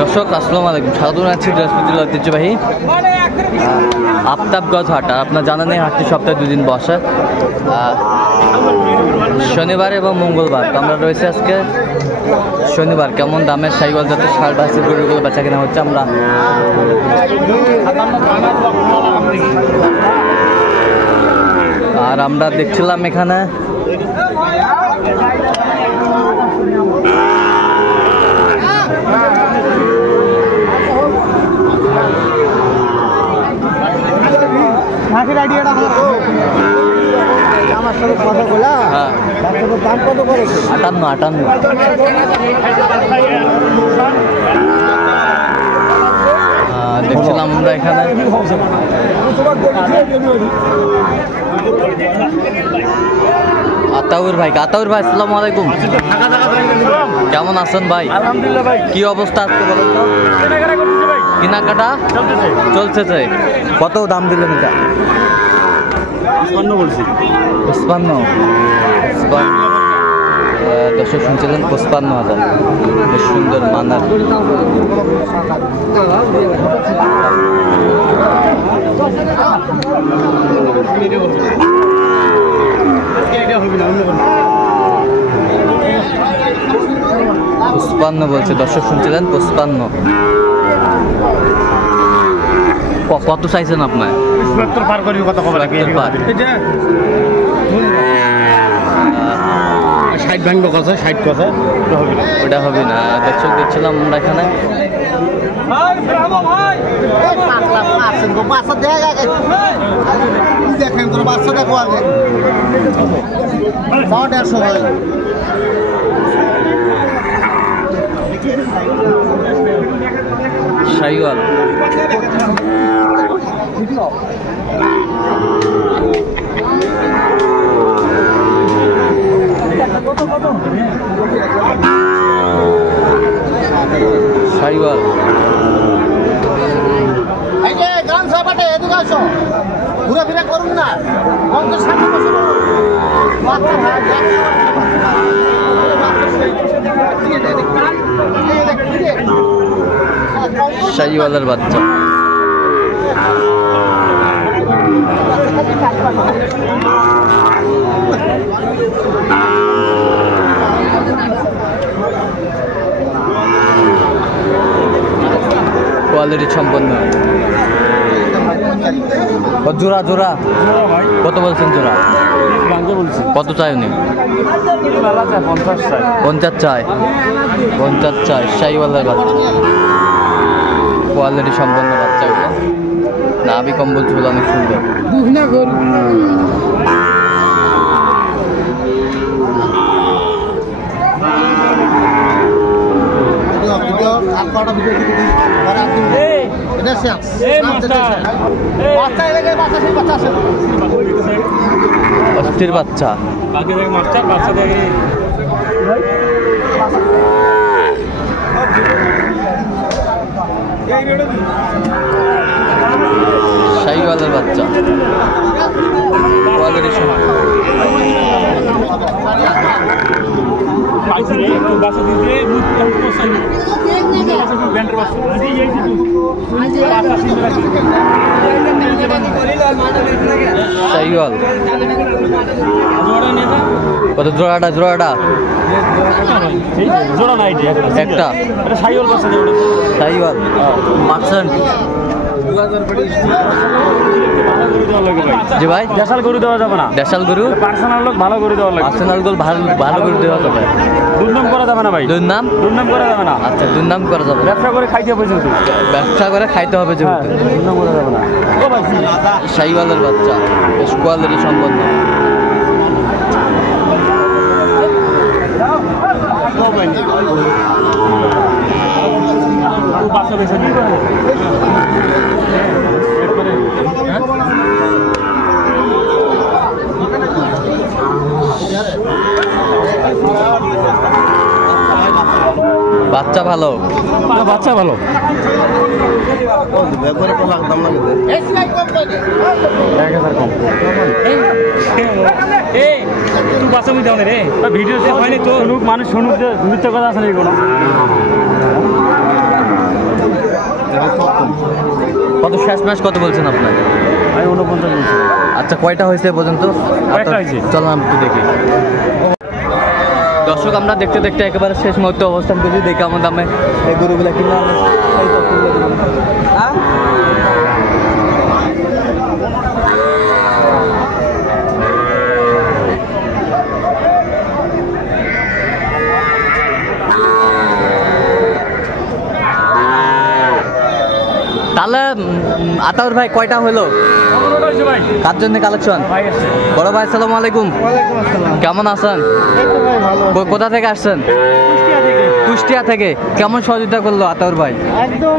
দর্শক আসসালামু আলাইকুম, স্বাগত জানাচ্ছি দিনাজপুর ঐতিহ্যবাহী আফতাবগঞ্জ হাট। আর আপনার জানা নেই, হাটটি সপ্তাহে 2 দিন বসে, শনিবার এবং মঙ্গলবার। তো আমরা রয়েছে আজকে শনিবার। কেমন দামের সাইকেল যাতে ষাট বাসের গরুগুলো বেচা কেনা হচ্ছে আমরা আর আমরা দেখছিলাম এখানে আটান্ন দেখছিলাম আমরা এখানে আতাউর ভাই আসসালামু আলাইকুম, কেমন আছেন ভাই? আলহামদুলিল্লাহ ভাই। কি অবস্থা আজকে বলেন তো? কেনাকাটা চলছে। কত দাম দিলেন এটা? 55 বলছি। 55 দর্শক শুনছিলেন 55,000। বেশ সুন্দর মানার। পঁচপান্ন বলছে, দর্শক শুনছিলেন 55। কত চাইছেন আপনার? 70 পার করি কত খবর লাগে? 60 ভাঙবো কথা, 60 কথা ওটা হবে না। দর্শক দেখছিলাম আমরা এখানে দেখেন তোর বাচ্চা দেখো আগে শাইওয়াল শাইওয়াল গান সাবাটে এদিকে আসো, ঘুরাফেরা করুন না। শাইওয়ালের বাচ্চা। কোয়ালিটি সম্পন্ন। জোড়া কত বলছেন? জোড়া কত চাই উনি? 50 চাই। শাইওয়ালের বাচ্চা, কোয়ালিটি সম্পন্ন বাচ্চা। নাভি কম্বল চুল অনেক সুন্দর। অস্থির বাচ্চা। শাইওয়ালের বাচ্চা, কোয়ালিটি শাইওয়াল। কত জোড়াটা? জোড়া নাই একটা শাইওয়াল পার্সেন্ট। জি ভাই, দেশাল গরু দেওয়া যাবে না। দেশাল গরু পার্সোনাল লোক ভালো গরু দেওয়া লাগবে। পার্সোনাল গরু ভালো গরু দেওয়া যাবে। দুর্নাম করা যাবে না ভাই। দুর্নাম করা যাবে না। আচ্ছা, দুর্নাম করা যাবে। ব্যবসা করে খাইতে হবে যেহেতু। দুর্নাম করা যাবে না। শাইওয়ালের বাচ্চা, বেশ কোয়ালিটি সম্পন্ন। বাচ্চা ভালো, বাচ্চা ভালো। ব্যাপারে তো দাম লাগে 1000 কম। এই তুই বাচ্চা বুঝাও না রে, ভিডিও সে হয়নি তো লোক মানুষ শুনুক যে মিথ্যা কথা আছে না কোনো। শেষমেশ কত বলছেন আপনার? আমি 49 বলছি। আচ্ছা, কয়টা হয়েছে এ পর্যন্ত? কয়েকটা হয়েছে। চলো আমি একটু দেখি। দর্শক, আমরা দেখতে দেখতে একেবারে শেষ মুহূর্তে অবস্থান করছি। দেখে আমার দামে এই গরুগুলো কিনলাম। এই তো কিনলাম। হ্যাঁ? তাহলে আতাউর ভাই কয়টা হলো? 15টা হয়েছে ভাই। কার জন্য কালেকশন? ভাই আসছে। বড় ভাই, আসসালামু আলাইকুম। ওয়ালাইকুম আসসালাম। কেমন আছেন? এই তো ভাই ভালো আছি। কোথা থেকে আসছেন? কুষ্টিয়া থেকে। কুষ্টিয়া থেকে। কেমন সহযোগিতা করলো আতাউর ভাই? একদম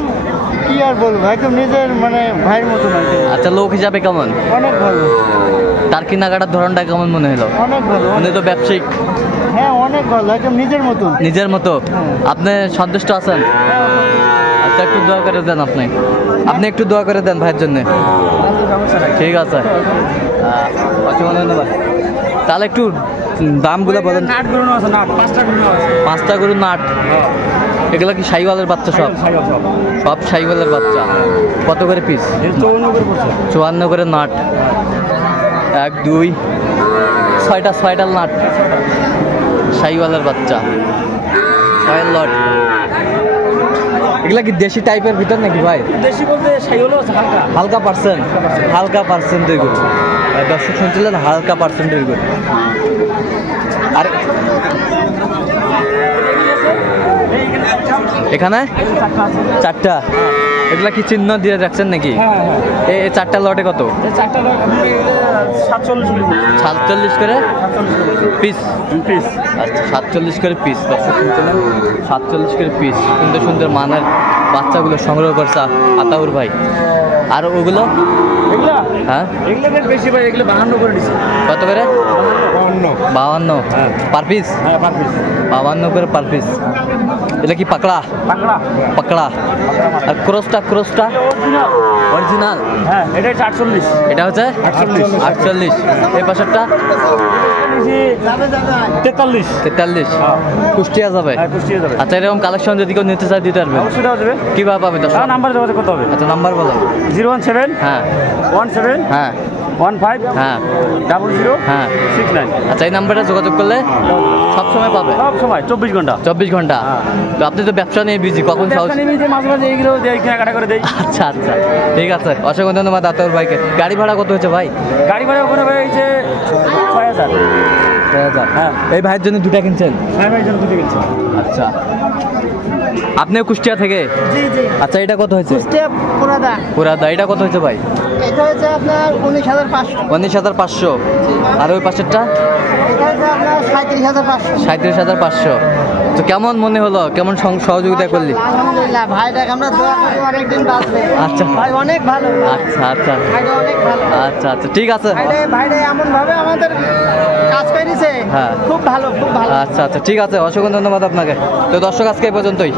কি আর বলবো, একদম নিজের মানে ভাইয়ের মতো লাগে। আচ্ছা, লোক হিসাবে কেমন? অনেক ভালো, তার কেনাকাটার ধরনটা কেমন মনে হলো? অনেক ভালো। উনি তো ব্যবসায়িক, হ্যাঁ অনেক ভালো, একদম নিজের মতো। নিজের মতো। আপনি সন্তুষ্ট আছেন? আচ্ছা, একটু দোয়া করে দেন। আপনি একটু দোয়া করে দেন ভাইয়ের জন্য। ঠিক আছে, অসংখ্য ধন্যবাদ। তাহলে একটু দামগুলো বলেন। নাট গরু আছে, নাট 5টা গরু আছে। 5টা গরুর নাট। এগুলো কি শাহিওয়ালের বাচ্চা? সব সব শাহিওয়ালের বাচ্চা। কত করে পিস? 54 করে পড়ছে। 54 করে নাট। 1 2 6টা নাট। শাহিওয়ালের বাচ্চা, 6 লট। এগুলা কি দেশি টাইপের ভিতর নাকি ভাই? দেশি বলতে শাইওয়ালও আছে হালকা। হালকা পার্সেন্টের গরু। দর্শক শুনছিলেন, হালকা পার্সেন্টের গরু। আর এখানে 4টা। এগুলা কি চিহ্ন দিয়ে রাখছেন নাকি? হ্যাঁ হ্যাঁ। এই 4টা লটে কত? এই 4টা 47 47 করে পিস। পিস। আচ্ছা, 47 করে পিস। দর্শক শুনছিলেন, 47 করে পিস। সুন্দর সুন্দর মানের বাচ্চাগুলো সংগ্রহ করছে আতাউর ভাই। আর ওগুলো? এগুলা হ্যাঁ, এগুলা রেট বেশি ভাই, এগুলা 52 করে দিছি। কত করে? 52 হ্যাঁ। Per piece? হ্যাঁ পার পিস। 52 করে পার পিস। এটা কি পাকড়া? পাকড়া। আর ক্রসটা অরিজিনাল? হ্যাঁ, এটা 48। এটা হচ্ছে 48। এই পাশেরটা 43। হ্যাঁ। কুষ্টিয়া যাবে? হ্যাঁ, কুষ্টিয়া যাবে। আচ্ছা, এরকম কালেকশন যদি কেউ নিতে চায় দিতে পারবে? অবশ্যই দেওয়া যাবে। কিভাবে পাবে? তার নাম্বার যোগাযোগ করতে হবে। আচ্ছা, নাম্বার বলো। 017 হ্যাঁ 17 হ্যাঁ 15 হ্যাঁ 00 হ্যাঁ। 69। আচ্ছা, এই নাম্বারে যোগাযোগ করলে সব সময় পাবে? সব সময় 24 ঘন্টা। 24 ঘন্টা। হ্যাঁ। তো আপনি তো ব্যবসা নিয়ে বিজি, কখন সাহস? মাঝে মাঝে এইগুলো দেয়, কেনাকাটা করে দেয়। আচ্ছা আচ্ছা, ঠিক আছে। অসংখ্য ধন্যবাদ আতাউর ভাইকে। গাড়ি ভাড়া কত হয়েছে ভাই? গাড়ি ভাড়া ওখানে ভাই হয়েছে 6000। 6000। হ্যাঁ। এই ভাইয়ের জন্য 2টা কিনছেন? হ্যাঁ ভাই, জন্য দুটো কিনছি। আচ্ছা, আপনিও কুষ্টিয়া থেকে? জি জি। আচ্ছা, এটা কত হয়েছে? কুষ্টিয়া পুরাদা। পুরাদা। এটা কত হয়েছে ভাই? এটা হচ্ছে আপনার 19,500। 19,500। আর ওই পাশেরটা? এটা হচ্ছে আপনার 37,500। 37,500। তো কেমন মনে হলো? কেমন সহযোগিতা করলি? আলহামদুলিল্লাহ, ভাইটাকে আমরা দোয়া করি অনেকদিন বাঁচবে। আচ্ছা। ভাই অনেক ভালো। আচ্ছা আচ্ছা ভাইটা অনেক ভালো। আচ্ছা আচ্ছা, ঠিক আছে। ভাইটা এমন ভাবে আমাদের কাজ করেছে, হ্যাঁ। খুব ভালো, খুব ভালো। আচ্ছা আচ্ছা, ঠিক আছে। অসংখ্য ধন্যবাদ আপনাকে। তো দর্শক, আজকে এই পর্যন্তই।